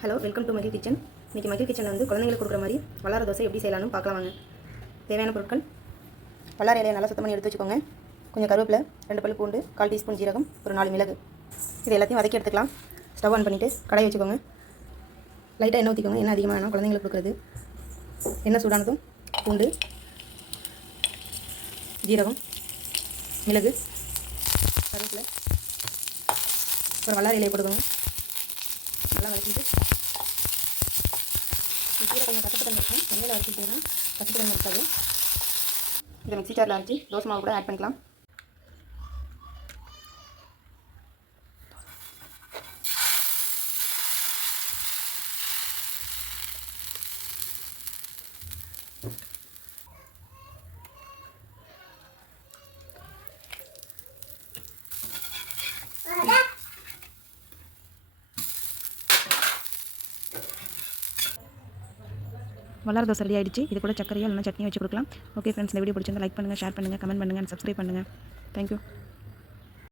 Hello, welcome to மகிழ் kitchen. இன்றைக்கி மகிழ் கிச்சனில் வந்து குழந்தைங்களுக்கு கொடுக்குற மாதிரி வல்லார தோசை எப்படி செய்யலாம்னு பார்க்கலாம் வாங்க. தேவையான பொருட்கள்: வல்லார இலையை நல்லா சுத்தம் பண்ணி எடுத்து வச்சுக்கோங்க. கொஞ்சம் கருவேப்பிலை, 2 பல் பூண்டு, 1/4 டீஸ்பூன் ஜீரகம், ஒரு 4 மிளகு. இது எல்லாத்தையும் வதக்கி எடுத்துக்கலாம். ஸ்டவ் ஆன் பண்ணிவிட்டு கடாயை வச்சுக்கோங்க. லைட்டாக எண்ணெய் ஊற்றிக்கோங்க. எண்ணெய் அதிகமாக வேணும் குழந்தைங்களுக்கு கொடுக்குறது. எண்ணெய் சூடானதும் பூண்டு, ஜீரகம், மிளகு, கருவேப்பிலை, ஒரு வல்லார இலையை போட்டுக்கோங்க. நல்லா வதக்கிட்டு கீரை கொஞ்சம் கசப்பு தண்ணி இருக்கும். எண்ணெயில் வதக்கிட்டிங்கன்னா கசப்பு தண்ணி இருக்காது. இதை மிக்ஸி ஜாரில் அரைச்சி தோசை மாவு கூட ஆட் பண்ணிக்கலாம். வல்லார தோசை ரெடி ஆகிடுச்சு. இது கூட சக்கரையாக இல்லைனா சட்னி வச்சு கொடுக்கலாம். ஓகே ஃப்ரெண்ட்ஸ், இந்த வீடியோ பிடிச்சிருந்தா லைக் பண்ணுங்கள், ஷேர் பண்ணுங்கள், கமெண்ட் பண்ணுங்கள், சப்ஸ்கிரைப் பண்ணுங்கள். தேங்க்யூ.